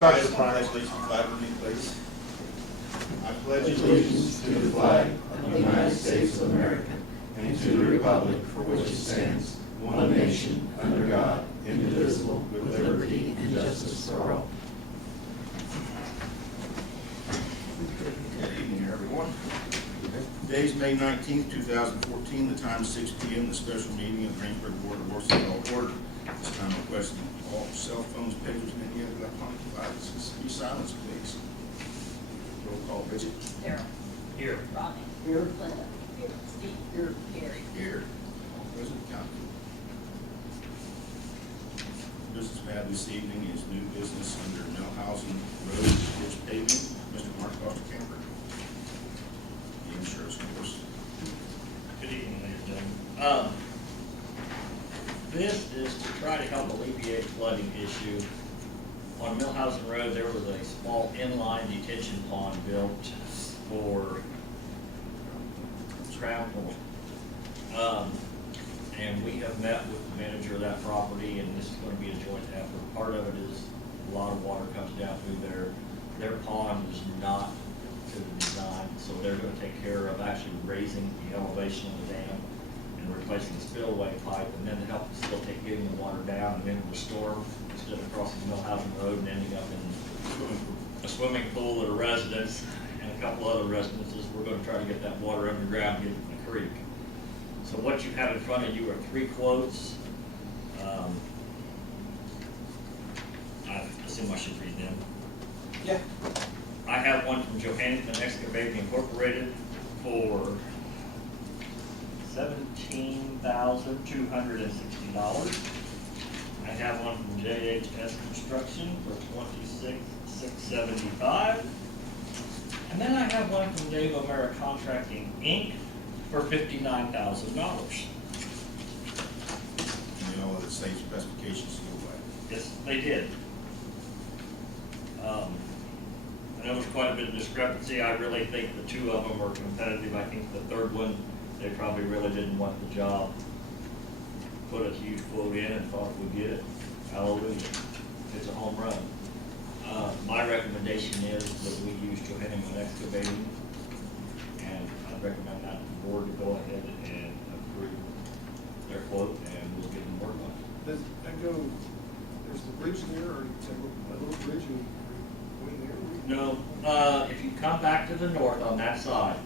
Rise to pledge allegiance to the flag of the United States. I pledge Allegiance to the flag of the United States of America and to the republic for which it stands, one nation, under God, indivisible, with liberty and justice for all. Good evening, everyone. Today's May 19th, 2014. The time is 6 p.m. The special meeting of the Greensburg Board of Works is called order. This time requesting all cell phones, pagers, and any other electronic devices be silenced, please. Roll call, Bridget. Darrell. Here. Rodney. Here. Linda. Here. Steve. Here. Gary. Here. All present, count. Business we have this evening is new business under Millhousen Road, ditch paving. Mr. Mark Foster Camper. The insurance, of course. Good evening, ladies and gentlemen. This is to try to help alleviate flooding issue. On Millhousen Road, there was a small inline detention pond built for Crown Point. And we have met with the manager of that property, and this is going to be a joint effort. Part of it is a lot of water comes down through there. Their pond is not to the design, so they're going to take care of actually raising the elevation of the dam and replacing the spillway pipe, and then to help facilitate getting the water down and into the storm instead of crossing Millhousen Road and ending up in a swimming pool at a residence and a couple other residences. We're going to try to get that water underground, get it in the creek. So what you have in front of you are 3 quotes. I assume I should read them. Yeah. I have one from Johannesson Excavating Incorporated for $17,260. I have one from JHS Construction for $26,675. And then I have one from Dave O'Mara Contracting, Inc. for $59,000. And they all have the same specifications, no way. Yes, they did. I know there's quite a bit of discrepancy. I really think the 2 of them are competitive. I think the third one, they probably really didn't want the job. Put a huge quote in and thought we'd get it. Hallelujah. It's a home run. My recommendation is that we use Johannesson Excavating, and I recommend that the board to go ahead and approve their quote, and we'll get them working on it. Does that go, there's the bridge there, or it's a little bridge and going there? No, if you come back to the north on that side,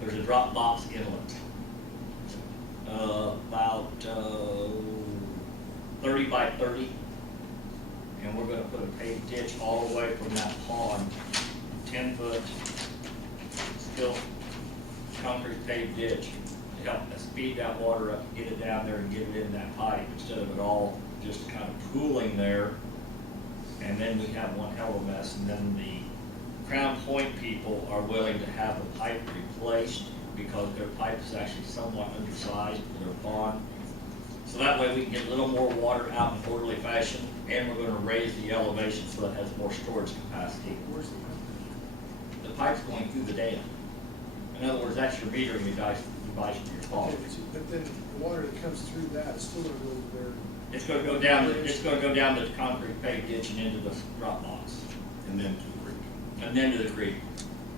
there's a drop box inlet. About 30 by 30. And we're gonna put a paved ditch all the way from that pond, 10-foot, still concrete paved ditch to help us speed that water up, get it down there and get it in that pipe instead of it all just kind of pooling there. And then we have one hell of a mess. And then the Crown Point people are willing to have the pipe replaced because their pipe is actually somewhat undersized for their pond. So that way we can get a little more water out in an orderly fashion, and we're going to raise the elevation so it has more storage capacity. Where's the pipe? The pipe's going through the dam. In other words, that's your metering device for your pond. Okay, but then the water that comes through that is still gonna go there. It's going to go down. It's going to go down the concrete paved ditch and into the drop box, And then to the creek. and then to the creek.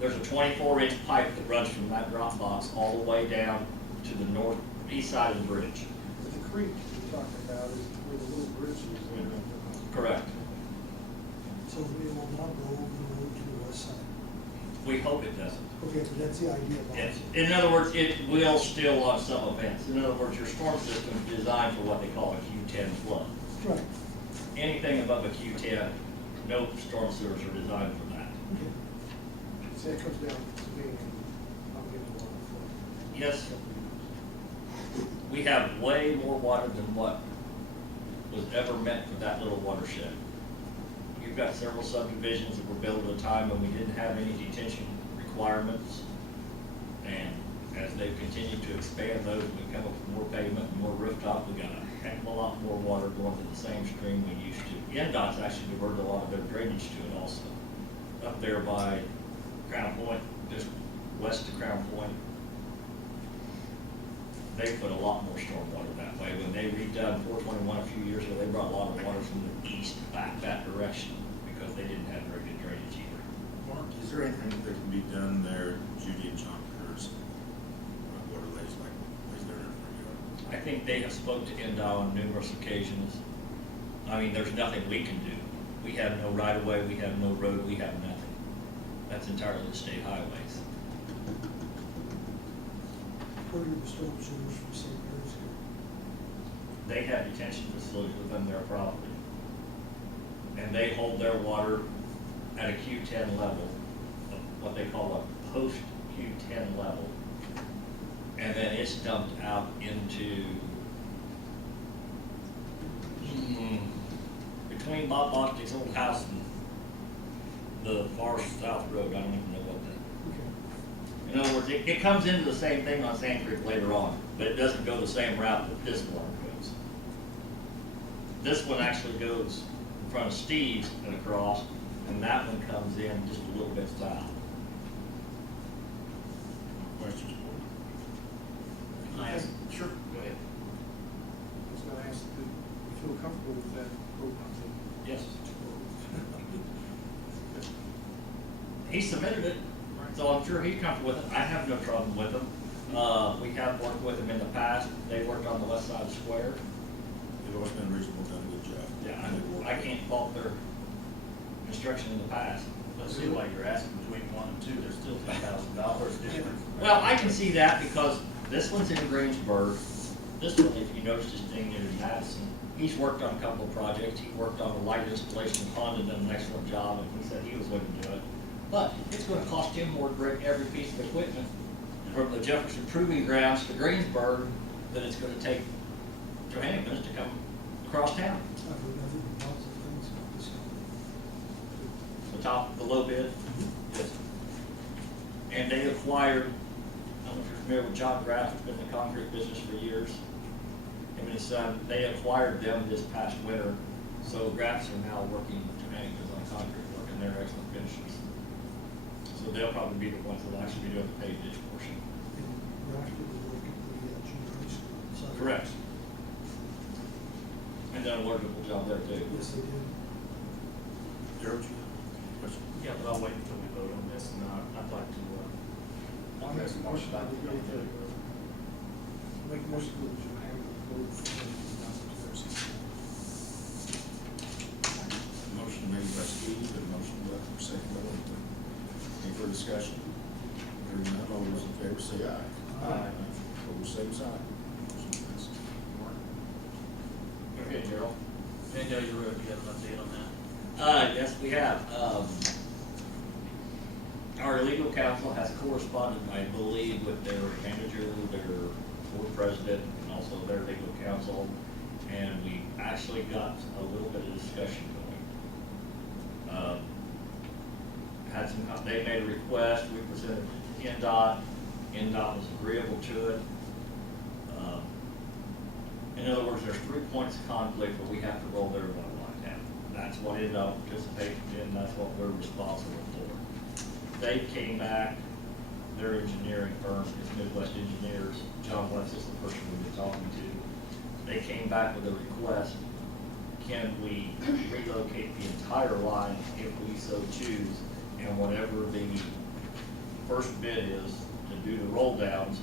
There's a 24-inch pipe that runs from that drop box all the way down to the northeast side of the bridge. But the creek you're talking about is where the little bridge is. Correct. So it will not go over the road to the west side. We hope it doesn't. Okay, but that's the idea about Yes. it. In other words, it will still on some events. In other words, your storm system is designed for what they call a Q10 flood. Right, Anything above a Q10, no storm sewers are designed for that. okay. Say it comes down to me and I'm getting a lot of flood. Yes, we have way more water than what was ever meant for that little watershed. You've got several subdivisions that were built at a time when we didn't have any detention requirements. And as they've continued to expand those, we come up with more pavement and more rooftop. We got a heck of a lot more water going to the same stream we used to. NDOT's actually diverted a lot of their drainage to it also. Up there by Crown Point, just west of Crown Point, they put a lot more storm water that way. When they redone 421 a few years ago, they brought a lot of water from the east back that direction because because they didn't have very good drainage either. Mark, is there anything that can be done there, Judy and John Kerr's water lays there in front yard? I think they have spoke to NDOT on numerous occasions. I mean, there's nothing we can do. We have no right of way, we have no road, we have nothing. That's entirely the state highways. Where are the storm sewers from St. Mary's here? They have detention facilities within their property. And they hold their water at a Q10 level, what they call a post Q10 level. And then it's dumped out into between Bob Bostic's old house and the far south road. I don't even know what that. Okay. In other words, it comes into the same thing on Sand Creek later on, but it doesn't go the same route that this one goes. This one actually goes in front of Steve's and across, and that one comes in just a little bit south. Questions, board? Can I ask? Sure. Go ahead. I was gonna ask, do you feel comfortable with that program? Yes. He submitted it, so I'm sure he's comfortable with it. I have no problem with him. We have worked with him in the past. They worked on the west side of the square. They've always been reasonable, done a good job. Yeah, I can't fault their construction in the past. Let's see why you're asking between 1 and 2, there's still $10,000 difference. Well, I can see that because this one's in Greensburg. This one, if you notice, is thing in Madison. He's worked on a couple of projects. He worked on a light installation in Honda, done an excellent job, and he said he was willing to do it. But it's gonna cost him more to bring every piece of equipment from the Jefferson Proving Grounds to Greensburg than it's gonna take Johannesburg to come across town. I've heard nothing but positive things about this company. The low bid. Yes. And they acquired, I don't know if you're familiar with John Graff, who's been in the concrete business for years. Him and his son, they acquired them this past winter. So Graffs are now working with Johannesburg on concrete work, and they're excellent finishers. So they'll probably be the ones that will actually be doing the paved ditch portion. And Rafter was working for the junior high school. side. Correct. And done a wonderful job there too. Yes, they did. Gerald, you have a question? Yeah, but I'll wait until we vote on this, and I'd like to, I'll make a motion that we go to, make a motion to go to Johanna, vote for Motion made by Steve, and motion by second by Lincoln. Any further discussion? Hearing none, all those in favor say aye. Aye. Opposed, same sign. Motion passes. Okay, Gerald. Vandalia Road, you have an update on that? Yes, we have. Our legal counsel has corresponded, I believe, with their manager, their board president, and also their legal counsel, and we actually got a little bit of discussion going. They made a request, we presented it to NDOT. NDOT was agreeable to it. In other words, there's 3 points of conflict where we have to roll their water line down. That's what NDOT participates in, that's what we're responsible for. They came back, their engineering firm is Midwest Engineers. John West is the person we've been talking to. They came back with a request, can we relocate the entire line if we so choose? And whatever the first bid is to do the roll downs,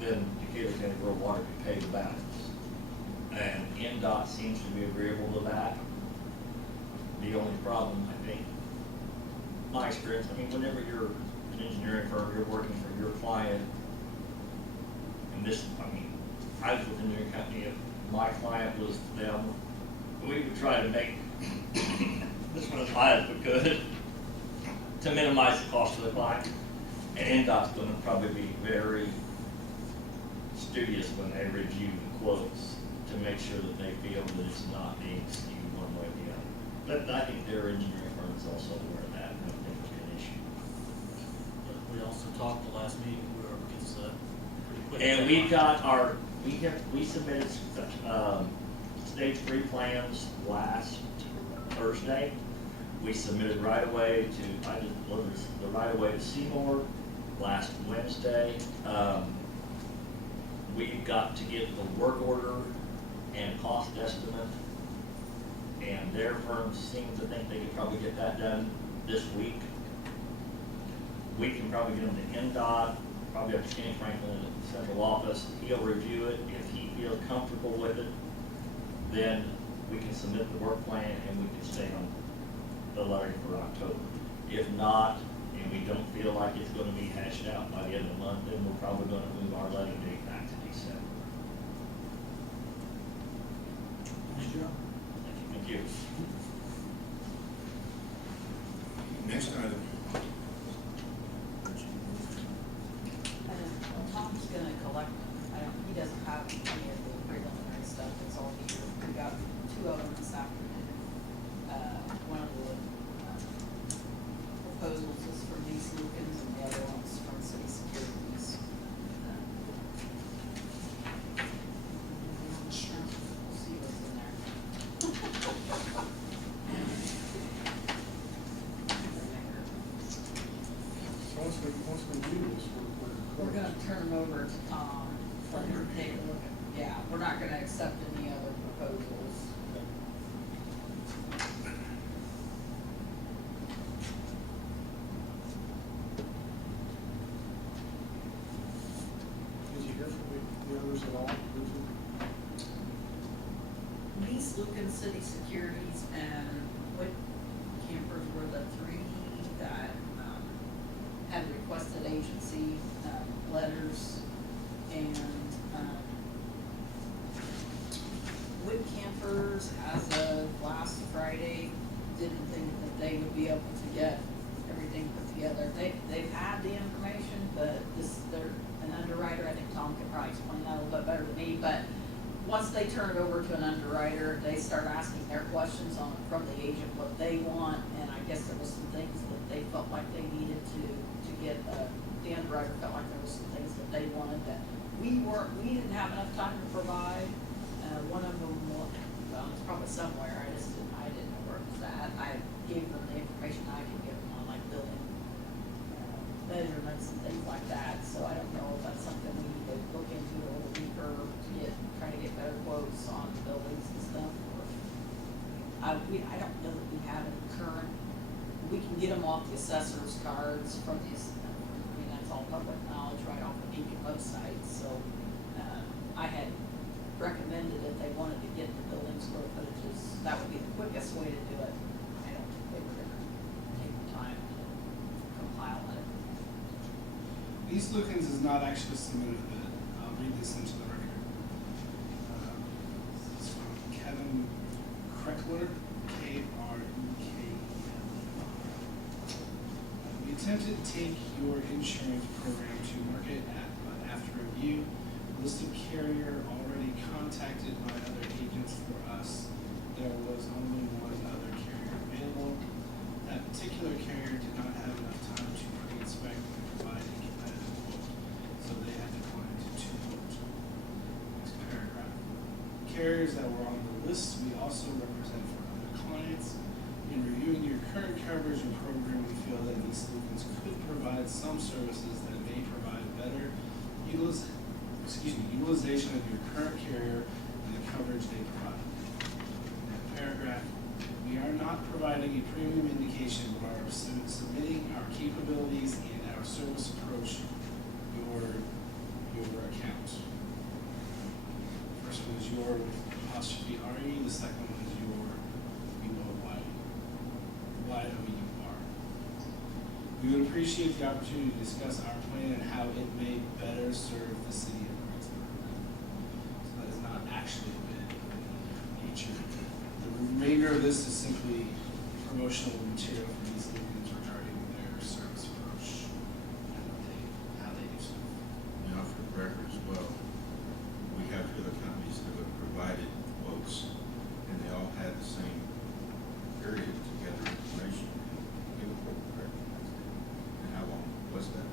then Decatur County Rural Water can pay the balance. And NDOT seems to be agreeable to that. The only problem, I think, my experience, I mean, whenever you're an engineering firm, you're working for your client, and this, I mean, I was with an engineering company, if my client was them, we would try to make this one as high as we could to minimize the cost of the client. And NDOT's going to probably be very studious when they review the quotes to make sure that they feel that it's not being skewed one way or the other. But I think their engineering firm is also aware of that, and I don't think it'll be an issue. But we also talked the last meeting, where it's pretty quick. And we've got our, we submitted stage 3 plans last Thursday. We submitted right-of-way to, I just delivered the right-of-way to Seymour last Wednesday. We've got to get the work order and cost estimate and their firm seems to think they could probably get that done this week. We can probably get them to NDOT, probably have to change Franklin in the central office. He'll review it. If he feels comfortable with it, then we can submit the work plan and we can stay on the letter for October. If not, and we don't feel like it's gonna be hashed out by the end of the month, then we're probably gonna move our letting date back to December. Nice job. Thank you. Next item. Tom's gonna collect, he doesn't have any of the preliminary stuff, it's all here. We got two of them this afternoon. One of the proposals is from these Lukens and the other one's from City Securities. We'll see what's in there. So once we do this, We're gonna turn them over to Tom for him to take a look at. Yeah, we're not gonna accept any other proposals. Did you hear from the others at all? East Lucan City Securities and Wood Campers were the three that, had requested agency, letters, and, Wood Campers, as of last Friday, didn't think that they would be able to get everything put together. They've had the information, but they're an underwriter, I think Tom could probably explain that a little bit better than me, but once they turn it over to an underwriter, they start asking their questions from the agent what they want, and I guess there was some things that they felt like they needed to get, the underwriter felt like there was some things that they wanted that we didn't have enough time to provide. One of them, well, it's probably somewhere, I didn't know where it was at. I gave them the information I could give them on like building measurements and things like that, so I don't know if that's something we need to look into a little deeper to try to get better quotes on buildings and stuff, or, I don't know that we have it current. We can get them off the assessor's cards from these, that's all public knowledge right off the Beacon website, so, I had recommended if they wanted to get the building square footages, that would be the quickest way to do it. I don't think they were gonna take the time to compile it. East Lukens is not actually submitted a bid. I'll read this into the record. This is from Kevin Kreckler, K-R-E-K-L-E-R. We attempted to take your insurance program to market but after review, listed carrier already contacted by other agents for us. There was only one other carrier available. That particular carrier did not have enough time to pre-inspect and provide a competitive quote, so they had declined to quote. Next paragraph. Carriers that were on the list we also represent for other clients. In reviewing your current coverage and program, we feel that East Lukens could provide some services that may provide better utilization of your current carrier and the coverage they provide. Next paragraph. We are not providing a premium indication, but are submitting our capabilities and our service approach your account. First one is your with apostrophe RE, the second one is your Y-O-U-R. We would appreciate the opportunity to discuss our plan and how it may better serve the city of Greensburg. So that is not actually a bid of any nature. The remainder of this is simply promotional material for these Lukens regarding their service approach and how they do stuff. Now, for the record as well, we have other companies that have provided quotes, and they all had the same period to gather information and give a quote, correct? And how long was that?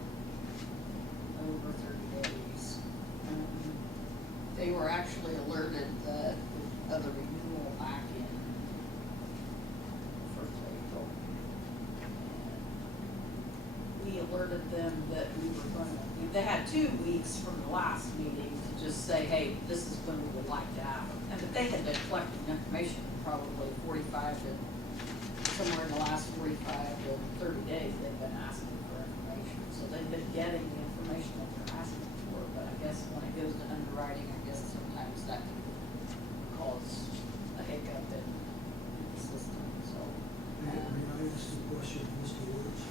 Over 30 days. They were actually alerted that of the renewal back in first of April. And we alerted them that we were gonna, they had 2 weeks from the last meeting to just say, hey, this is when we would like to have them. And but they had been collecting information probably 45 to, somewhere in the last 45 to 30 days, they've been asking for information. So they've been getting the information that they're asking for, but I guess when it goes to underwriting, I guess sometimes that can cause a hiccup in the system, so. May I ask a question, Mr. Woods?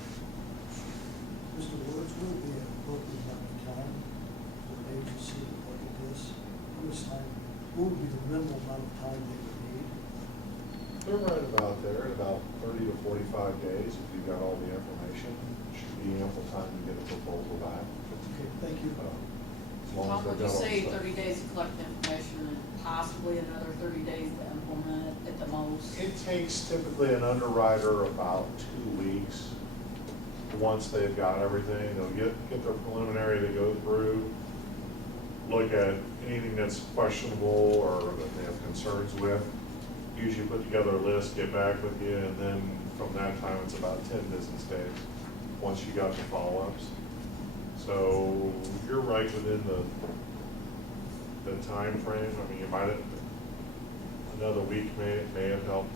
Mr. Woods, will it be an appropriate amount of time for an agency to look at this? How much time, what would be the minimal amount of time they would need? They're right about there, at about 30 to 45 days, if you've got all the information. Should be ample time to get a proposal back. Okay, thank you. As long as Tom, would they've you got all the say stuff. 30 days to collect information and possibly another 30 days to implement it at the most? It takes typically an underwriter about 2 weeks. Once they've got everything, they'll get their preliminary to go through, look at anything that's questionable or that they have concerns with. Usually put together a list, get back with you, and then from that time, it's about 10 business days, once you got the follow-ups. So you're right within the time frame. I mean, you might have, another week may have helped.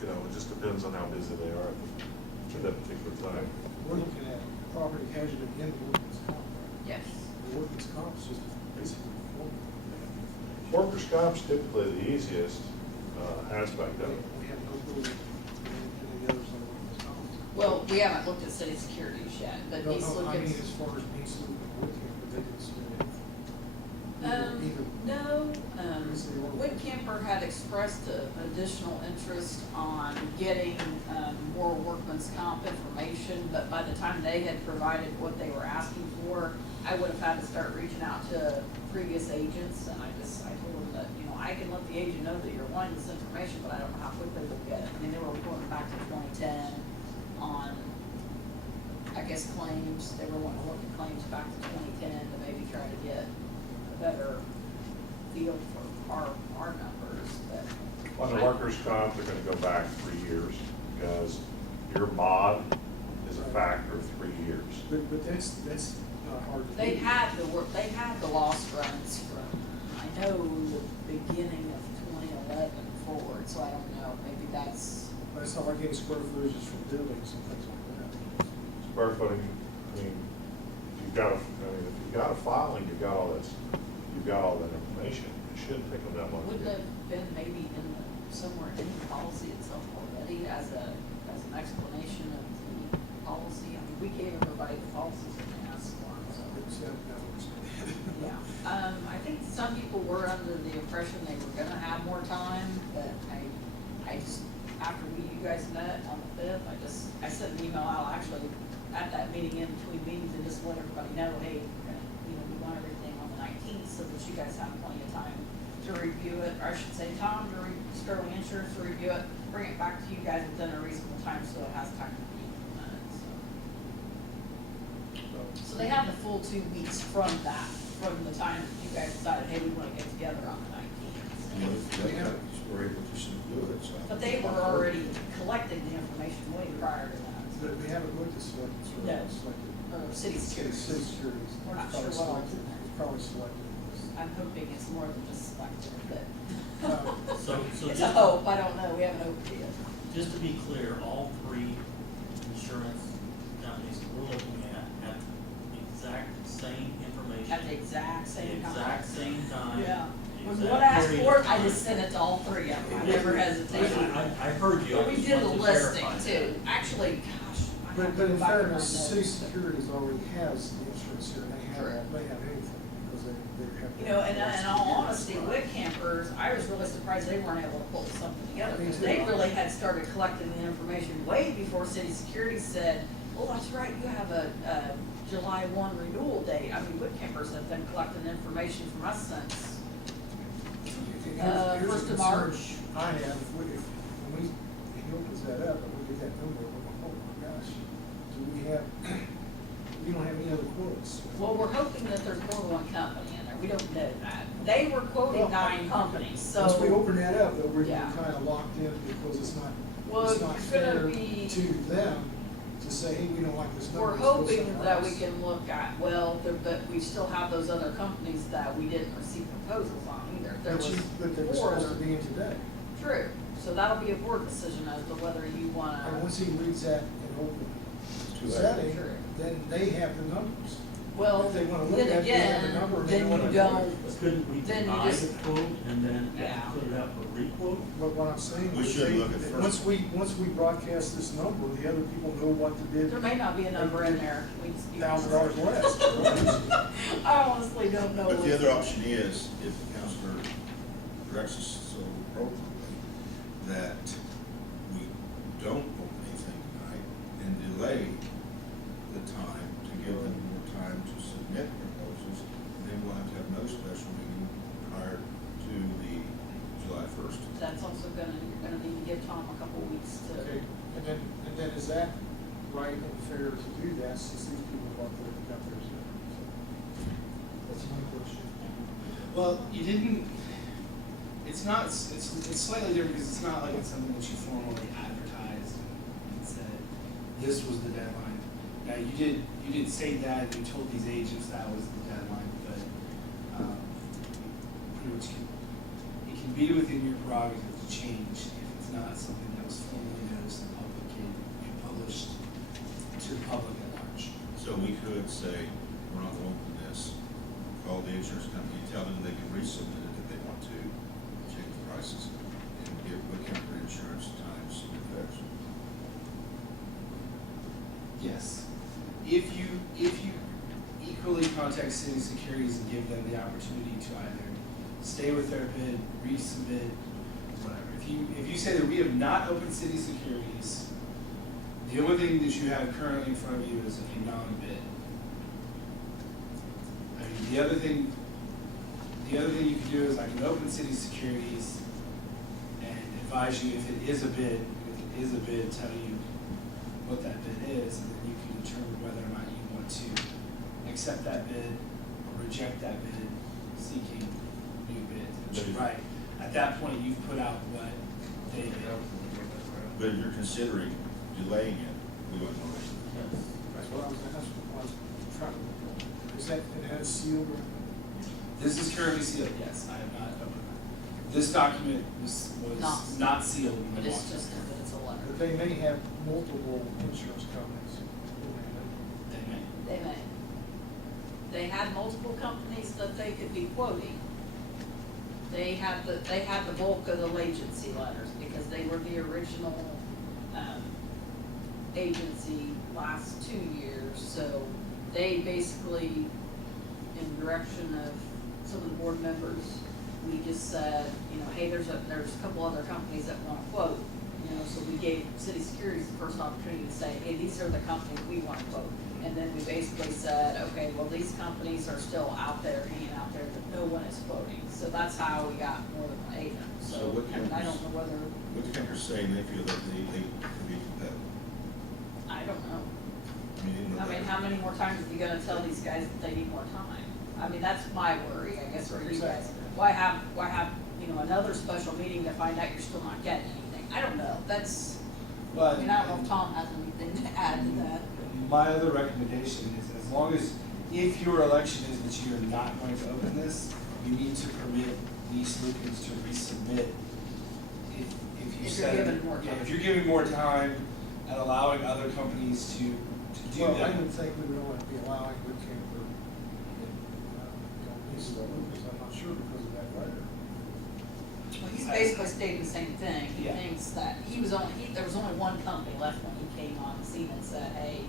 You know, it just depends on how busy they are at that particular time. We're looking at property casualty and the workers' comp, right? Yes. The workers' comp is just basically a form. Workers' comp's typically the easiest aspect of it. We have no clue any others on the workers' comp. Well, we haven't looked at city securities yet, but No, he's no, I looking. mean, as far as me sleeping and working, but they didn't submit anything. No, Wind Camper had expressed additional interest on getting, more workman's comp information, but by the time they had provided what they were asking for, I would have had to start reaching out to previous agents, and I told them that, you know, I can let the agent know that you're wanting this information, but I don't know how quickly they'll get it. I mean, they were going back to 2010 on, I guess, claims. They were wanting to look at claims back to 2010 to maybe try to get a better feel for our numbers, but. On the workers' comp, they're gonna go back 3 years, because your mod is a factor of 3 years. But that's not hard to do. They had the loss runs from, I know, the beginning of 2011 forward, so I don't know, maybe that's, But it's not like any square footages from buildings and things like that. Square footing, I mean, if you've got a filing, you've got all that information. It shouldn't take them that long. to wouldn't get. have been maybe somewhere in the policy itself already as an explanation of the policy. I mean, we gave everybody the policies and they asked for them, so. It's, that works. Yeah, I think some people were under the impression they were gonna have more time, but I just, after you guys met on the 5th, I sent an email out actually at that meeting, in between meetings, and just let everybody know, hey, we want everything on the 19th, so that you guys have plenty of time to review it, or I should say, Tom, Sterling Insurance to review it, bring it back to you guys within a reasonable time, so it has time to be implemented, so. So they have the full 2 weeks from the time that you guys decided, hey, we wanna get together on the 19th. We're able to do it, so. But they were already collecting the information way prior to that. But we haven't looked at selected, so No. it's selected. City security. City securities. We're not It's probably sure what else selected. in there. It's probably selected. I'm hoping it's more than just selective, but. So It's a just- hope, I don't know, we haven't opened it yet. Just to be clear, all three insurance companies we're looking at have the exact same information. At the exact same time. The exact same time. Yeah. the When exact one asked period for of it, I time. just sent it to all three of them, I never hesitated. I heard you. I But we just did a wanted to listing verify too, that. actually, gosh. I have But to in go back and fairness, run city those. securities already has the insurance here, Correct. they have anything, because they have. You know, and in all honesty, Wick Campers, I was really surprised they weren't able to pull something together, Me because too. they really had started collecting the information way before City Security said, oh, that's right, you have a July 1 renewal date. I mean, Wick Campers have been collecting information from us since, Here's a 1st of concern March. I have, when he opens that up, and we get that number, we're going, oh my gosh, we don't have any other quotes. Well, we're hoping that there's more than one company in there, we don't know that. They were quoting Well, 9 companies, so. Once we open that up, though, we're Yeah. kind of locked in, because it's not Well, it's gonna fair be- to them to say, hey, we don't like this number. We're let's go hoping somewhere that we else. can look at, but we still have those other companies that we didn't receive proposals on either. There was But they were 4 supposed to other- be in today. True, so that'll be a board decision as to whether you And wanna, once he reads that in open Too late. setting, then they have the numbers. well, If they wanna look then at it, they have the again, number and they then wanna you vote. don't, Couldn't we Then you deny just- the quote and then Yeah. have to put it out for requote? But what I'm saying We is should they, look at first. once we broadcast this number, the other people know what to bid. there may not be a number in there. We just- $1,000 less. I honestly don't know. But the what's- other option is, if the counselor directs us so appropriately, that we don't open anything tonight and delay the time to give them more time to submit proposals, and then we'll have to have no special meeting prior to the July 1st. That's also you're gonna need to give Tom a couple weeks to. Okay, and then is that right and fair to do that since these people got theirs? That's my question. Well, you didn't, it's not, it's slightly different because it's not like it's something that you formally advertised and said, this was the deadline. Now, you did say that, and you told these agents that was the deadline, but, pretty much it can be within your prerogative to change if it's not something that was formally noticed and published to the public at large. So we could say, we're not going to open this, call the insurance company, tell them they can resubmit it if they want to, change the prices, and give Woodcomer Insurance time to submit theirs. Yes. If you equally contact City Securities and give them the opportunity to either stay with their bid, resubmit, whatever. If you say that we have not opened City Securities, the only thing that you have currently in front of you is a non-bid. I mean, the other thing you can do is I can open City Securities and advise you if it is a bid, tell you what that bid is, and then you can determine whether or not you want to accept that bid or reject that bid, seeking new bids. Which you're right. At that point, you've put out what they bid. But if you're considering delaying it, we wouldn't know. That's what I was trying to, is that, it has sealed or? This is currently sealed, yes, I have not opened it. This document was not sealed when But I it's walked just, in. that it's a letter. But they may have multiple insurance companies. They may. They may. They had multiple companies that they could be quoting. They had the bulk of the agency letters because they were the original, agency last 2 years. So they basically, in direction of some of the board members, we just said, hey, there's a couple other companies that want to quote. So we gave City Securities the first opportunity to say, hey, these are the companies we want to quote. And then we basically said, okay, well, these companies are still out there, hanging out there, but no one is quoting. So that's how we got more than one agent. So what I mean, I don't know whether, Woodcomer's saying they feel that they can be competitive. I don't know. I mean, How many more times are you gonna tell these guys that they need more time? I mean, that's my worry, I guess, for you guys. Why have, another special meeting to find out you're still not getting anything? I don't know, that's, I don't know if Tom has anything to add to that. My other recommendation is as long as, if your election is that you're not going to open this, you need to permit these Lucans to resubmit. If you If said. you're given more Yeah, time. if you're giving more time and allowing other companies to do Well, I that. would think we would only be allowing Woodcamper, these because I'm not sure because of that letter. Well, he's basically stated the same thing. He Yeah. thinks that there was only one company left when he came on the scene and said, hey,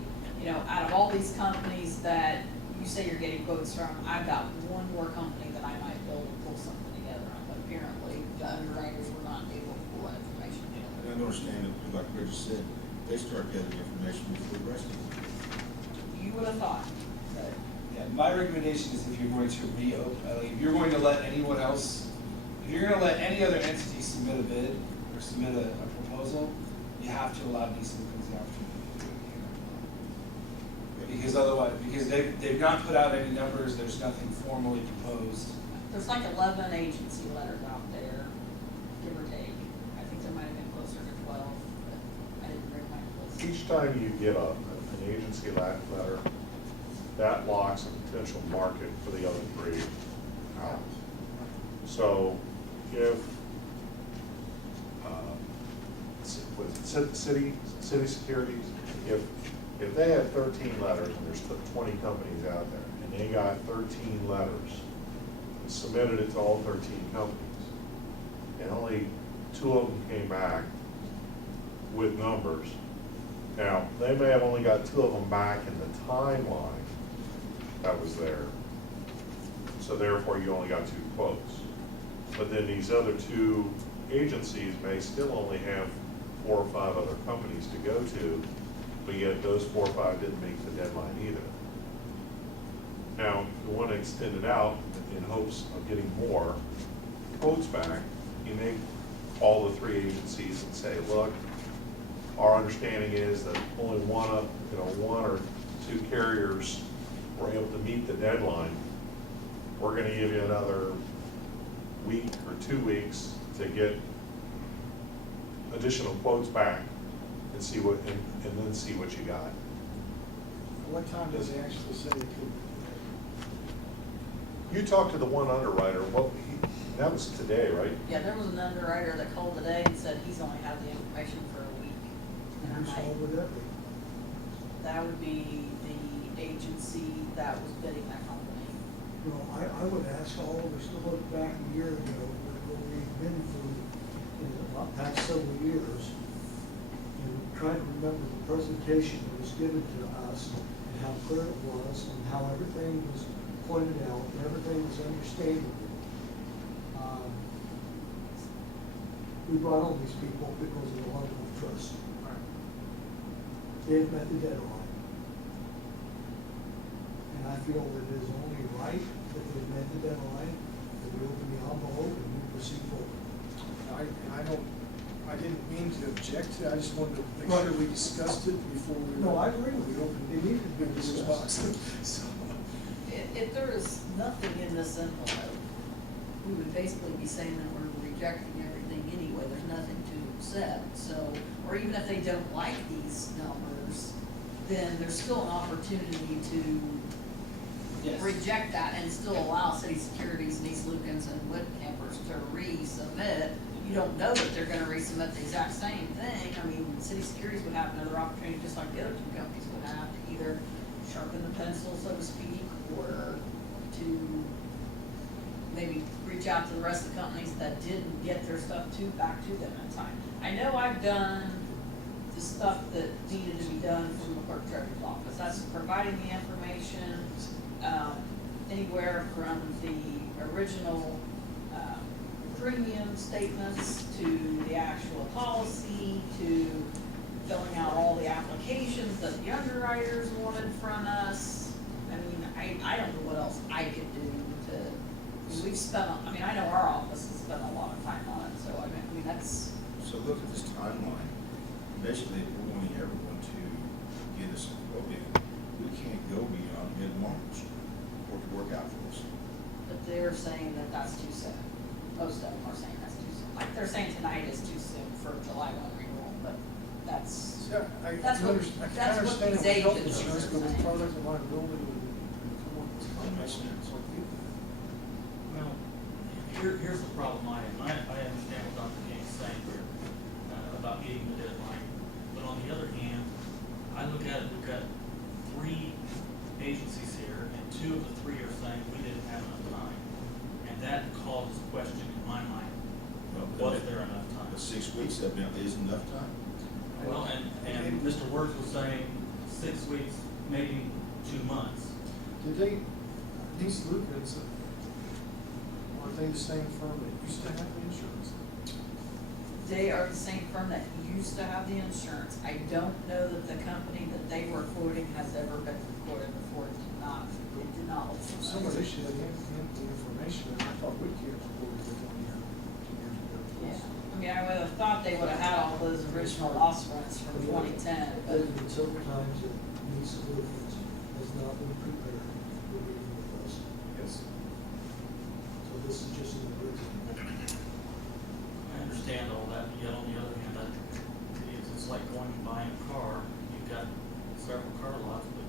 out of all these companies that you say you're getting quotes from, I've got one more company that I might be able to pull something together on. But apparently, the underwriters were not able to pull that information and together. I understand that, like Rich said, they start gathering information before the rest of them. You would have thought, but Yeah, my recommendation is if you're going to reopen, if you're going to let anyone else, if you're gonna let any other entity submit a bid or submit a proposal, you have to allow these Lucans the opportunity to do it. Because otherwise, because they've not put out any numbers, there's nothing formally proposed. there's like 11 agency letters out there, give or take. I think there might have been closer to 12, but I didn't bring my list. Each time you get an agency letter, that locks a potential market for the other three out. So if city securities, if they had 13 letters, and there's 20 companies out there, and they got 13 letters, and submitted it to all 13 companies, and only 2 of them came back with numbers. Now, they may have only got 2 of them back in the timeline that was there, so therefore you only got 2 quotes. But then these other 2 agencies may still only have 4 or 5 other companies to go to, but yet those 4 or 5 didn't make the deadline either. Now, if you want to extend it out in hopes of getting more quotes back, you may call the 3 agencies and say, look, our understanding is that only one or 2 carriers were able to meet the deadline. We're gonna give you another week or 2 weeks to get additional quotes back and see what, and then see what you got. What time does he actually say it could? You talked to the one underwriter, that was today, right? Yeah, there was an underwriter that called today and said he's only had the information for a week. And I'm Whose like, fault would that be? that would be the agency that was bidding that company. You know, I would ask all of us to look back a year ago, where we've been through in the past several years, and try to remember the presentation that was given to us, and how clear it was, and how everything was pointed out, and everything was understandable. We brought on these people because of the level of trust. They've met the deadline. And I feel that it is only right that they've met the deadline, that we open the envelope and we proceed forward. I didn't mean to object to it, I just wanted to make sure we discussed it before we. No, I agree with you. opened It needed to be the discussed. box. So, If there is nothing in this envelope, we would basically be saying that we're rejecting everything anyway, there's nothing to accept, so, or even if they don't like these numbers, then there's still an opportunity to Yes. reject that and still allow city securities and East Lucans and Wood Campers to resubmit. You don't know that they're gonna resubmit the exact same thing. I mean, city securities would have another opportunity, just like the other 2 companies would have, to either sharpen the pencil, so to speak, or to maybe reach out to the rest of the companies that didn't get their stuff back to them in time. I know I've done the stuff that needed to be done from the clerk treasurer's office. That's providing the information, anywhere from the original, premium statements to the actual policy, to filling out all the applications that the underwriters wanted from us. I mean, I don't know what else I could do to, we've spent, I know our office has spent a lot of time on it, so I mean, that's. So look at this timeline. Basically, if we're wanting everyone to get us a quote in, we can't go beyond mid-March for it to work out for us. But they're saying that that's too soon. Most of them are saying that's too soon. Like, they're saying tonight is too soon for July 1 renewal, but that's, yeah, I That's can what- understand, I that's can what understand these it with health agencies insurance, are but with saying. product and liability, and come on, it's That makes sense. Well, here's the problem I understand what Dr. King's saying here, about meeting the deadline. But on the other hand, I look at it, we've got 3 agencies here, and 2 of the 3 are saying we didn't have enough time. And that causes question in my mind, was there enough time? But 6 weeks, that is enough time. Well, and Mr. Worth was saying 6 weeks, maybe 2 months. Did they, these Lucans, are they the same firm that used to have the insurance? They are the same firm that used to have the insurance. I don't know that the company that they were quoting has ever been quoted before. It did not look familiar. Some of this, they have the information, and I thought Whittier quoted it 2 years ago. Yeah, I would have thought they would have had all those original loss runs from 2010, but There's been several times that these solutions has not been prepared for meeting with us. Yes. So this is just an original. I understand all that, but yet on the other hand, it's like going and buying a car. You've got several car lots, but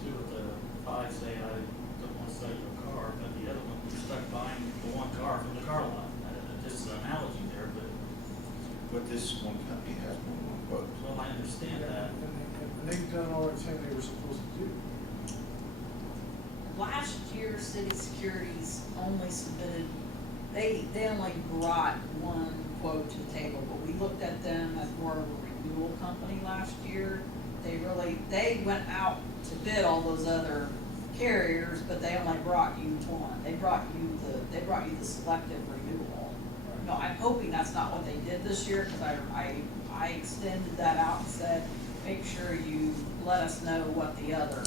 2 of the 5 say I don't want to sell you a car, but the other one, you're stuck buying the one car from the car lot. Just an analogy there, but What this one company has more than one quote. Well, I understand that. And they've done all everything they were supposed to do. Last year, City Securities only submitted, they only brought one quote to the table, but we looked at them as more of a renewal company last year. They went out to bid all those other carriers, but they only brought you one. They brought you the selective renewal. No, I'm hoping that's not what they did this year, because I extended that out and said, make sure you let us know what the other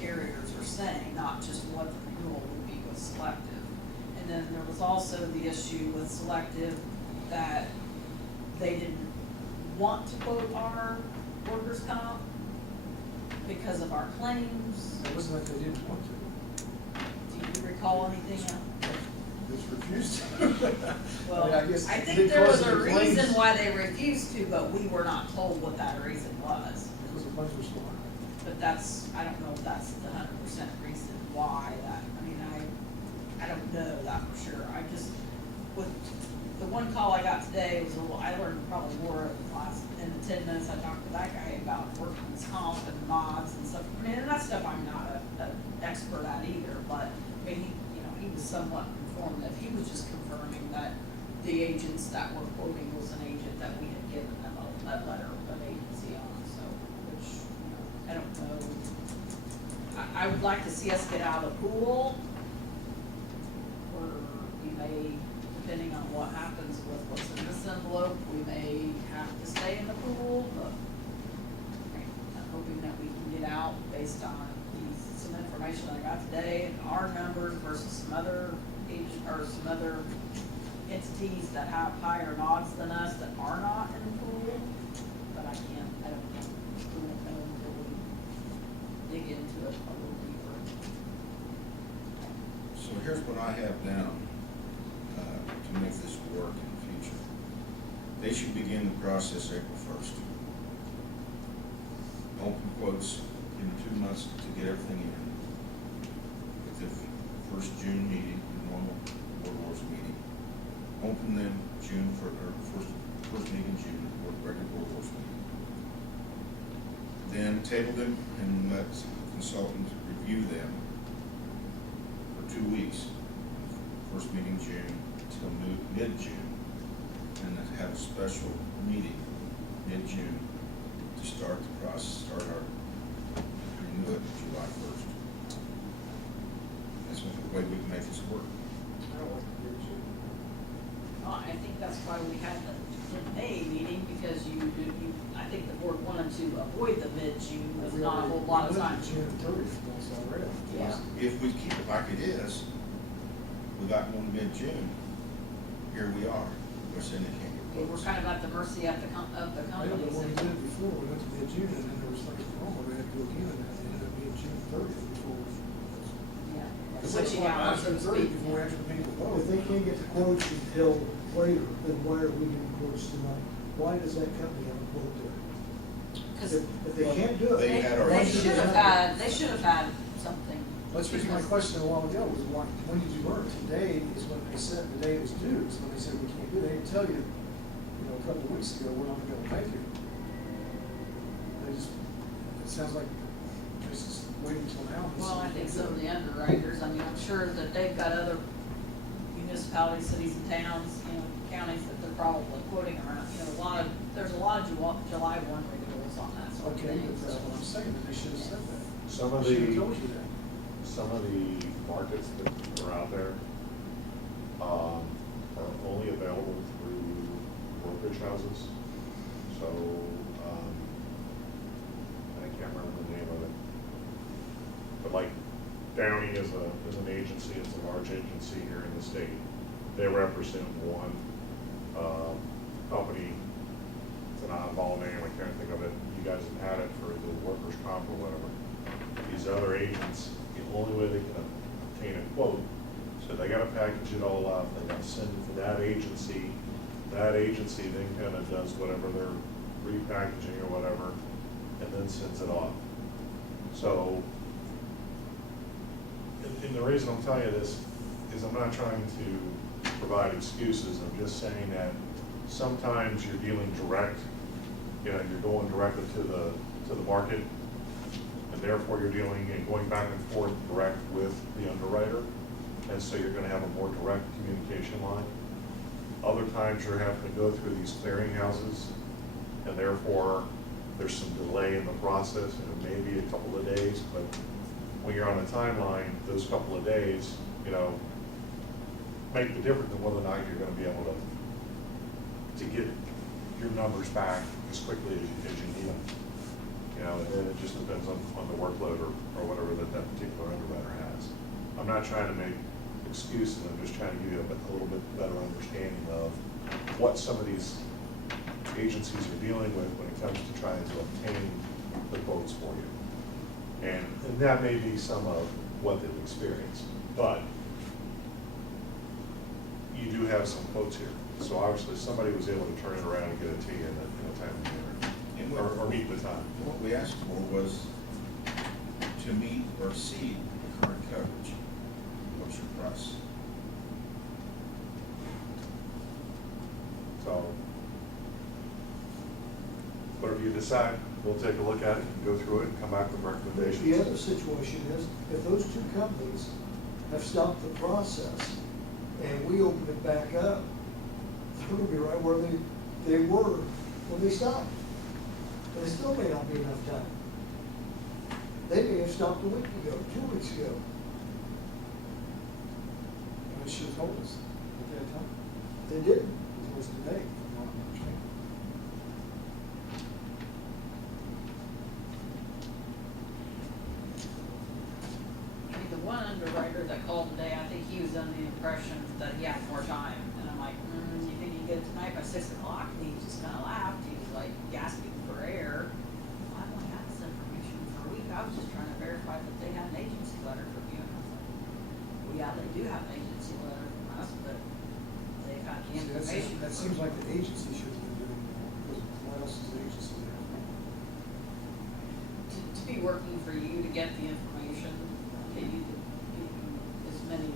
carriers are saying, not just what the renewal would be with selective. And then there was also the issue with selective that they didn't want to quote our workers' comp because of our claims. It wasn't that they didn't want to. Do you recall anything else? Just refused. Well, I guess I think because there was of a the claims. reason why they refused to, but we were not told what that reason was. Because the funds were so high. But I don't know if that's the 100% reason why that, I mean, I don't know that for sure. I just, with the one call I got today was I learned probably more in the 10 minutes I talked to that guy about workman's comp and mods and stuff. I mean, and that stuff I'm not an expert at either, but, I mean, he was somewhat informative. He was just confirming that the agents that were quoting was an agent that we had given them a letter of agency on, so, which, I don't know. I would like to see us get out of the pool, or we may, depending on what happens with what's in this envelope, we may have to stay in the pool, but I'm hoping that we can get out based on some information I got today, and our numbers versus some other entities that have higher odds than us that are not in the pool, but I don't know. We won't know until we dig into it a little deeper. So here's what I have down, to make this work in the future. They should begin the process April 1st. Open quotes, give them 2 months to get everything in. At the first June meeting, the normal board awards meeting. Open them first meeting in June, regular board awards meeting. Then table them and let consultants review them for 2 weeks. First meeting June till mid-June, and then have a special meeting mid-June to start the process, start our renew it July 1st. That's the way we can make this work. I don't like the bid June. Well, I think that's why we had the May meeting, because I think the board wanted to avoid the mid-June with not a whole lot of time. June 30th, once already. Yeah. If we keep it like it is, without going mid-June, here we are. We're saying they can't get We're quotes. kind of at the mercy of the I know, but companies. when we did it before, we went to mid-June, and then there was things wrong, we had to go again, and it ended up being June 30th before. Yeah. It's Switching like hours, so June to 30th speak. before we actually made the vote. If they can't get the quotes until later, then why are we getting quotes tonight? Why does that company have a quote there? 'Cause If they can't do it. They had our- They should have had something. That's just my question a while ago, was why, when did you learn? Today is when they said, the day it was due, is when they said we can't do it. They didn't tell you, a couple of weeks ago, we're not gonna pay you. They just, it sounds like they're just waiting until now. to Well, see I if think they some do of it. the underwriters, I mean, I'm sure that they've got other municipalities, cities and towns, counties that they're probably quoting around, there's a lot of July 1 renewals on that sort of Okay, thing. but that's what I'm saying, that they should have said that. Some of They should have the, told you that. some of the markets that are out there, are only available through brokerage houses. So, I can't remember the name of it. But like Downey is an agency, it's a large agency here in the state. They represent one, company. It's an oddball name, I can't think of it. You guys have had it for the workers' comp or whatever. These other agents, the only way they can obtain a quote, so they gotta package it all up, they gotta send it to that agency. That agency then kind of does whatever they're repackaging or whatever, and then sends it off. So, and the reason I'm telling you this is I'm not trying to provide excuses, I'm just saying that Sometimes you're dealing direct, you know, you're going directly to the market, and therefore you're dealing and going back and forth direct with the underwriter, and so you're gonna have a more direct communication line. Other times you're having to go through these clearinghouses, and therefore there's some delay in the process, and it may be a couple of days, but when you're on a timeline, those couple of days, you know, make the difference in whether or not you're gonna be able to get your numbers back as quickly as you need them. You know, and then it just depends on the workload or whatever that particular underwriter has. I'm not trying to make excuses, I'm just trying to give you a little bit better understanding of what some of these agencies are dealing with when it comes to trying to obtain the quotes for you. And that may be some of what they've experienced, but you do have some quotes here. So obviously somebody was able to turn it around and get it to you in a timely And manner, what- or meet the time. What we asked for was to meet or exceed the current coverage. What's your price? So, whatever you decide, we'll take a look at it and go through it and come back with recommendations. The other situation is, if those two companies have stopped the process and we open it back up, they're gonna be right where they were when they stopped. And it still may not be enough time. They may have stopped a week ago, 2 weeks ago. They should have told us at that time. They didn't. They told us today, from what I understand. I mean, the one underwriter that called today, I think he was under the impression that he had more time. And I'm like, you think you can get it tonight by 6 o'clock? And he just kind of laughed. He was like gasping for air. I only had this information for a week. I was just trying to verify that they had an agency letter from you. And I was like, well, yeah, they do have an agency letter from us, but they've got the See, information. that seems like the agency should have been doing it, because what else is the agency there? To be working for you to get the information, okay, you could, as many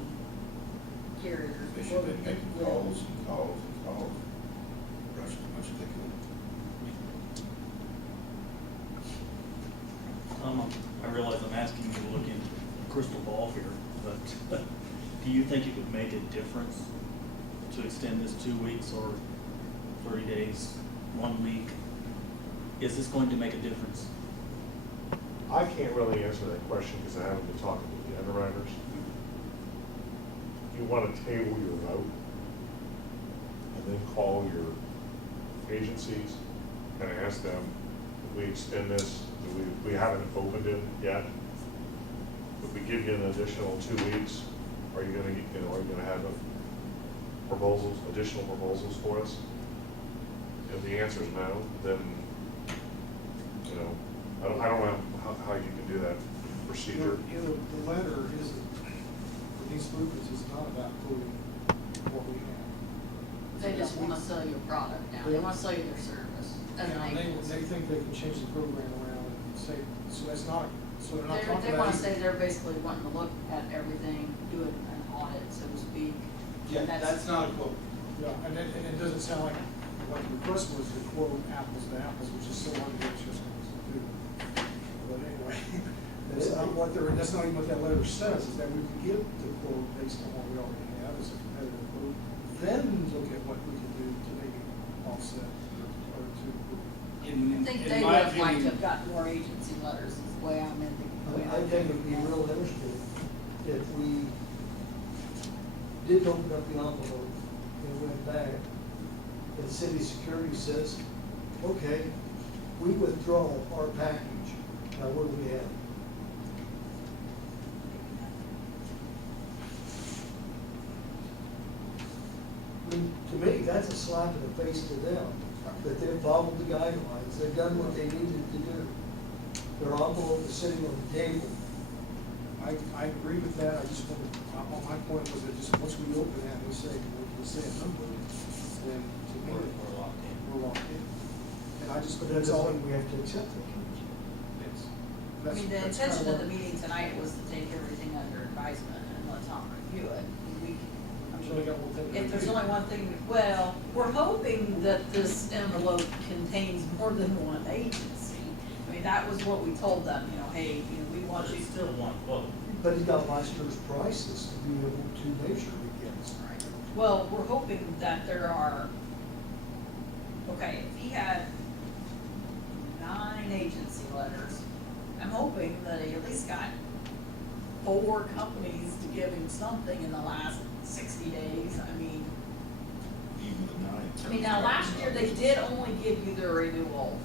carriers. They should have been making calls and calls and calls, rushing as much as they could. I realize I'm asking you to look into a crystal ball here, but do you think it would make a difference to extend this 2 weeks or 30 days, 1 week? Is this going to make a difference? I can't really answer that question because I haven't been talking to the underwriters. You want to table your vote and then call your agencies and ask them, if we extend this, we haven't opened it yet. If we give you an additional 2 weeks, are you gonna have proposals, additional proposals for us? If the answer is no, then, you know, I don't know how you can do that procedure. You know, the letter isn't, for these movements, is not about quoting what we have. They just wanna sell you a product now. They wanna sell you their service. As an And agency. they think they can change the program around and say, so that's not, so they're not talking about. They wanna say they're basically wanting to look at everything, do an audit, so to speak. Yeah, And that's not a quote. Yeah, and it doesn't sound like what the request was to quote apples to apples, which is so hard to get your schools to do. But anyway, that's not even what that letter says, is that we can give the quote based on what we already have as a competitive quote, then look at what we can do to maybe offset or to. I think they In my would like to opinion, have gotten more agency letters, is the way I'm in the way I think it'd be real interesting if we did open up the envelope and went back, and city security says, okay, we withdraw our package, now what do we have? I mean, to me, that's a slap in the face to them, that they've followed the guidelines, they've done what they needed to do. Their envelope is sitting on the table. I agree with that, I just wanted, my point was that just once we open that, we say a number, then to me, We're locked in. we're locked in. And I just, But that that's all. doesn't mean we have to accept it. Yes. I That's- mean, the that's intention kinda of the what- meeting tonight was to take everything under advisement and let Tom review it. I'm There's only got one thing. if there's only one thing, well, we're hoping that this envelope contains more than one agency. I mean, that was what we told them, you know, hey, you know, we want But you it's still one quote. But he's got Meister's prices to be able to measure against. Well, we're hoping that there are, okay, if he had 9 agency letters, I'm hoping that he at least got 4 companies to give him something in the last 60 days. I mean, Even the nine. I mean, now, last year, they did only give you the renewal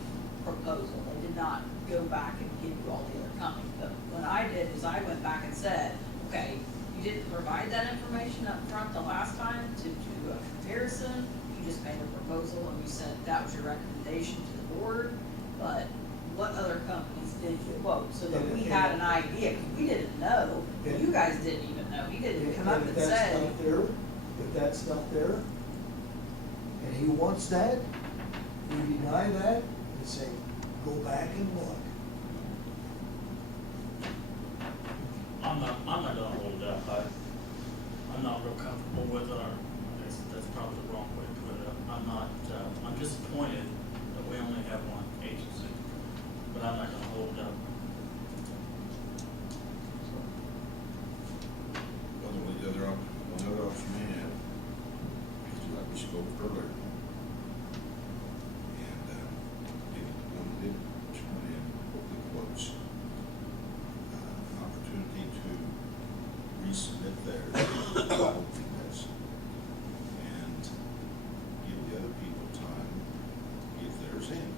proposal. They did not go back and give you all the other companies. But what I did is I went back and said, okay, you didn't provide that information up front the last time to do a comparison. You just made a proposal and you said that was your recommendation to the board. But what other companies did you quote? So that we had an idea, because we didn't know. You guys didn't even know. He didn't come up and say. If that's not there, and he wants that, we deny that and say, go back and look. I'm not gonna hold it up. I'm not real comfortable with it, or that's probably the wrong way to put it. I'm disappointed that we only have one agency, but I'm not gonna hold it up. Well, the one other option we have is like we spoke earlier. And, get one bid, turn in the quotes. An opportunity to resubmit theirs, hopefully this. And give the other people time to get theirs in.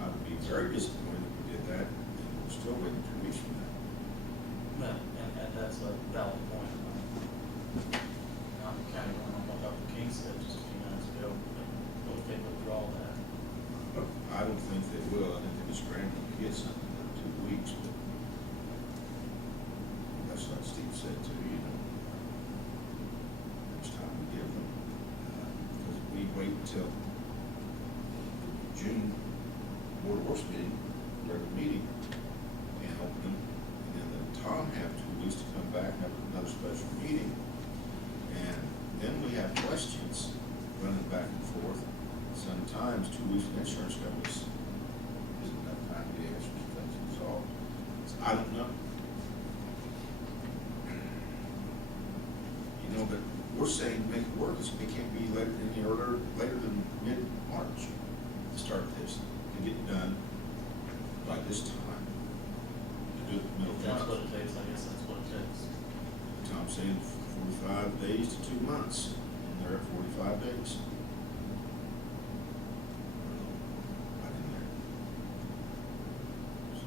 I would be very disappointed if we did that, and we're still waiting 2 weeks from now. And that's a valid point. I'm kind of going on what Dr. King said just a few minutes ago, but what if they withdraw that? I don't think they will. I think they're just scrambling to get something in 2 weeks, but that's like Steve said too, you know. There's time to give them, because if we wait until June Board of Works meeting, regular meeting, and open them, and then let Tom have 2 weeks to come back and have another special meeting, and then we have questions running back and forth. Sometimes 2 weeks from insurance companies isn't enough time to get answers to things resolved. So I don't know. You know, but we're saying make it work, it can't be later than mid-March to start this, to get done by this time, to do it in the middle of If the that's what month. it takes, I guess that's what it takes. Tom's saying 45 days to 2 months, and they're at 45 days. Right in there. So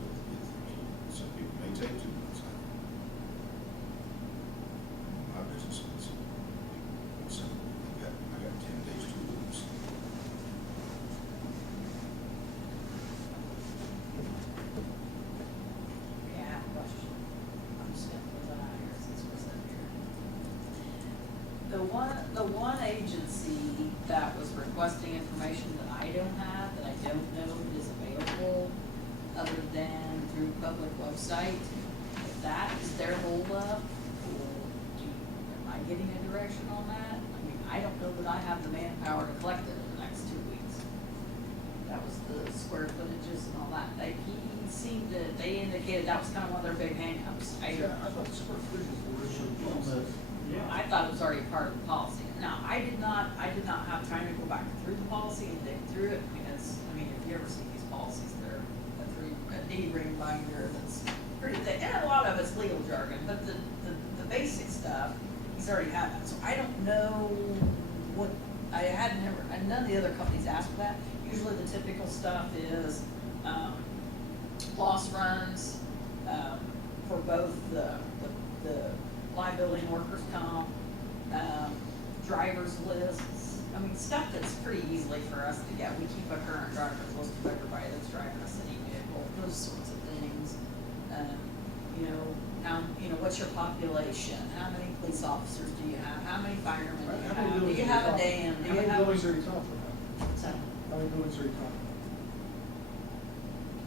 some people may take 2 months out. My business is, I got 10 days, 2 weeks. Yeah, I have a question. I'm just gonna put that out here since we're sitting here. The one agency that was requesting information that I don't have, that I don't know is available, other than through public website, if that is their holdup, or am I getting a direction on that? I mean, I don't know that I have the manpower to collect it in the next 2 weeks. That was the square footages and all that. They indicated that was kind of one of their big hangups. I thought the square footage was originally. I thought it was already part of the policy. Now, I did not have time to go back through the policy and dig through it, because, I mean, if you ever see these policies, they're a D-ring binder that's pretty thick, and a lot of it's legal jargon, but the basic stuff, he's already had that. So I don't know what, and none of the other companies asked for that. Usually the typical stuff is, loss runs, for both the liability and workers' comp, driver's lists. I mean, stuff that's pretty easily for us to get. We keep a current driver's list of everybody that's driving a city vehicle, those sorts of things. What's your population? How many police officers do you have? How many firemen do you have? Do you have a dam? Do you How many have? buildings are you talking about? So, How many buildings are you talking about?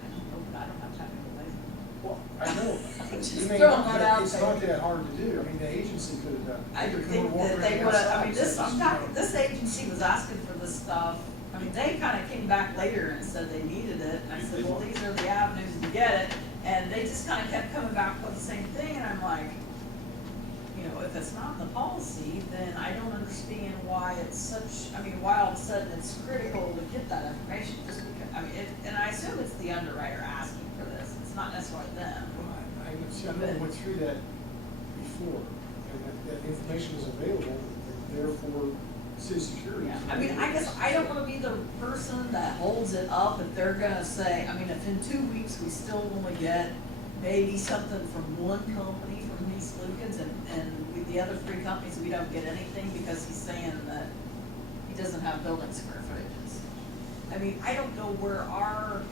I don't know, but I don't have time to go measure. Well, I know, just I mean, throwing that out it's not there. that hard to do, I mean, the agency could have done it. I could come think and walk that they around would have, I outside mean, and this, say, I'm talking, this agency was asking for this stuff. I mean, they kinda came back later and said they needed it, and I said, well, these are the avenues to get it. And they just kinda kept coming back with the same thing, and I'm like, you know, if it's not in the policy, then I don't understand why it's such, I mean, why all of a sudden it's critical to get that information, just because, I mean, and I assume it's the underwriter asking for this, it's not necessarily them. I know we went through that before, and that information was available, and therefore, city security. Yeah, I mean, I guess I don't wanna be the person that holds it up if they're gonna say, I mean, if in 2 weeks we still only get maybe something from one company from East Lucas and with the other 3 companies, we don't get anything because he's saying that he doesn't have building square footages. I mean, I don't know where our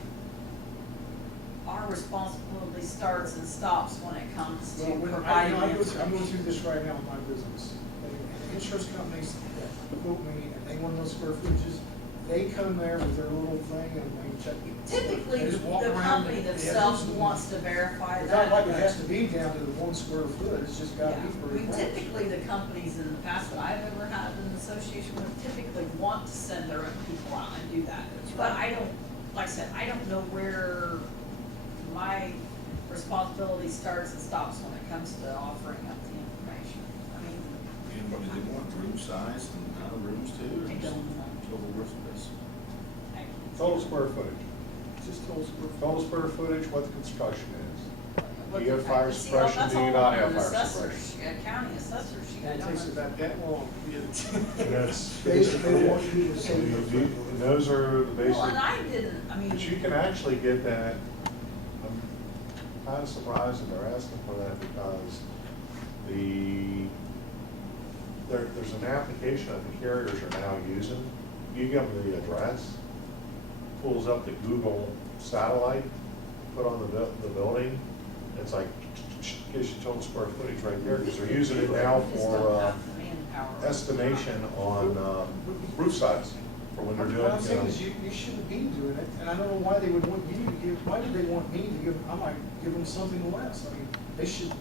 responsibility starts and stops when it comes to Well, providing I'm information. going through this right now with my business, and the insurance companies that quote me, and they want to know square footages, they come there with their little thing and they check. Typically, They just walk the around company the themselves edges and- wants to verify It's that. not like it has to be down to the 1 square foot, it's just Yeah, gotta be I pretty mean, close. typically, the companies in the past that I've ever had an association with typically want to send their own people out and do that. But I don't, like I said, I don't know where my responsibility starts and stops when it comes to offering up the information. I mean, And what do they want, room size and amount of rooms too? or I just don't know. Total roof space? Total square footage. Just total square foot. Total square footage, what the construction is. What Do you have the- fire see, suppression? that's Do you all not on have the fire assessor suppression? sheet, County assessor sheet, I It don't takes know. about that long to get it. And that's They basically want it. you to say And the- and those are the basic. Well, and I didn't, I mean. But you can actually get that, I'm kind of surprised that they're asking for that because there's an application that the carriers are now using. You give them the address, pulls up the Google satellite, put on the building, it's like, gives you total square footage right there, because they're using it now Just don't for have the manpower. estimation on roof sides, for when they're doing, What I'm saying is you shouldn't be doing it, and I don't know why they would want you to give, why did they want me to give, I might give them something less, I mean, they should,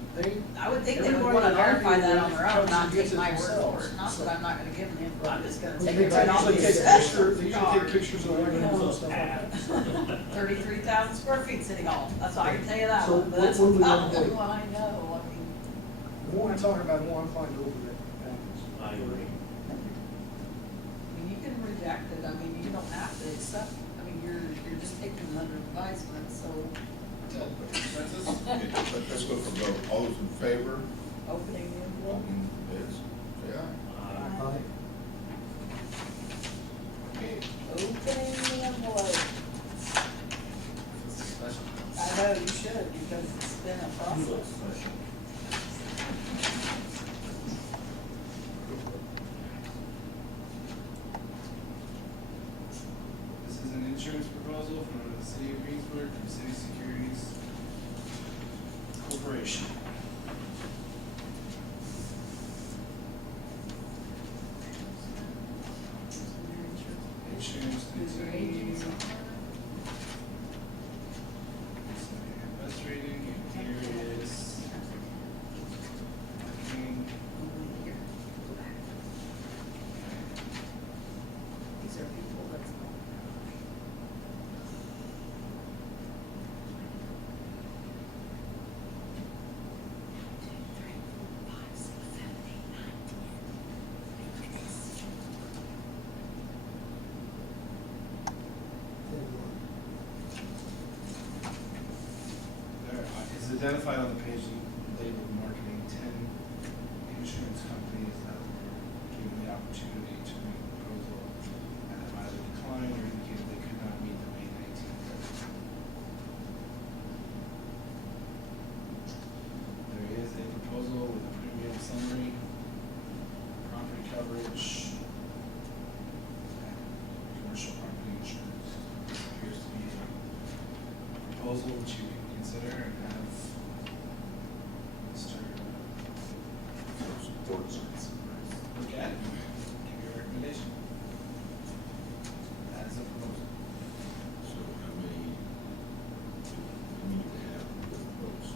I would think they would everybody wanna that I verify deal that with on their own, comes not and gets take it my word for themselves. it, not that I'm not gonna give them the info, I'm just gonna They take it right off the usually take assessor. pictures, they usually take pictures of their homes and stuff like that. 33,000 square feet City Hall, that's all I can tell you that So one, but that's what do we about wanna the do? one I know, I mean. The more I'm talking about, the more I'm finding over that. I agree. I mean, you can reject it, I mean, you don't have to accept, I mean, you're just taking it under advisement, so Consensus? Okay, let's go for vote. All those in favor, opening the envelope. opening bids, say aye. Aye. Okay. Opening the envelope. Special. I know you should, because it's been a process. This is an insurance proposal from the city of Greensburg, from City Securities Corporation. Insurance Is your agents company. on there? Best rating, and here is. King. These are people that's. There is identified on the page labeled marketing 10 insurance companies that were given the opportunity to make a proposal and have either declined or indicated they could not meet the May 19th deadline. There is a proposal with a premium summary, property coverage, and commercial property insurance. This appears to be a proposal which you can consider and have Mr. Look at it, give your recommendation. That is a proposal. So how many do we need to have with votes?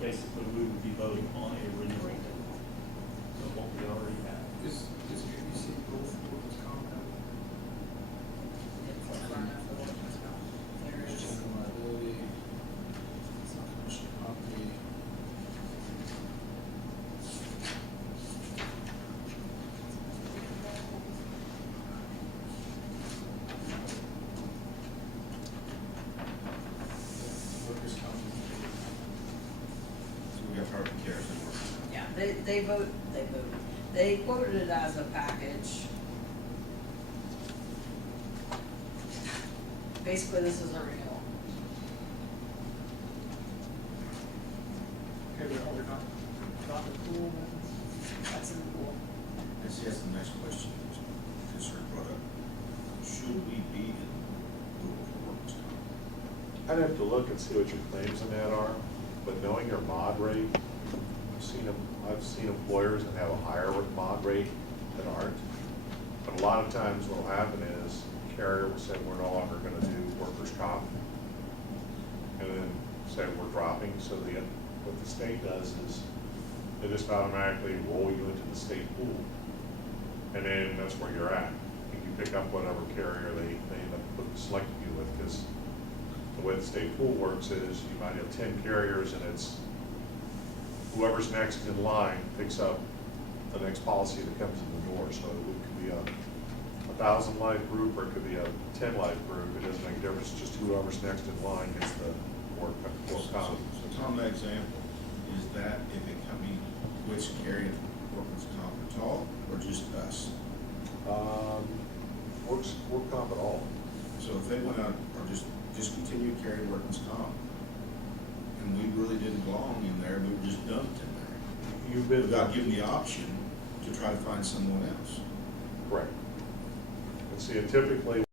Basically, we would be voting on a renewal of what we already have. Is ABC both workers' comp and There is. General liability, it's not commercial property. Workers' comp. So we got property care and workers' comp. Yeah, they quoted it as a package. Basically, this is a renewal. okay, but are we not the pool then? That's in the pool. That's the next question, because sir brought up, should we be in the pool for workers' comp? I'd have to look and see what your claims in that are, but knowing your mod rate, I've seen employers that have a higher mod rate that aren't. But a lot of times what'll happen is carrier will say, we're no longer gonna do workers' comp. And then say we're dropping, so what the state does is they just automatically roll you into the state pool. And then that's where you're at. You can pick up whatever carrier they end up selecting you with, because the way the state pool works is you might have 10 carriers and it's whoever's next in line picks up the next policy that comes in the door. So it could be a 1,000 life group or it could be a 10 life group. It doesn't make a difference, just whoever's next in line gets the work comp. So Tom, that example, is that if a company quits carrying workers' comp at all, or just us? Work comp at all. So if they went out or just discontinued carrying workers' comp, and we really didn't belong in there, we were just dumped in there, You've been. without giving the option to try to find someone else. Correct. And see, and typically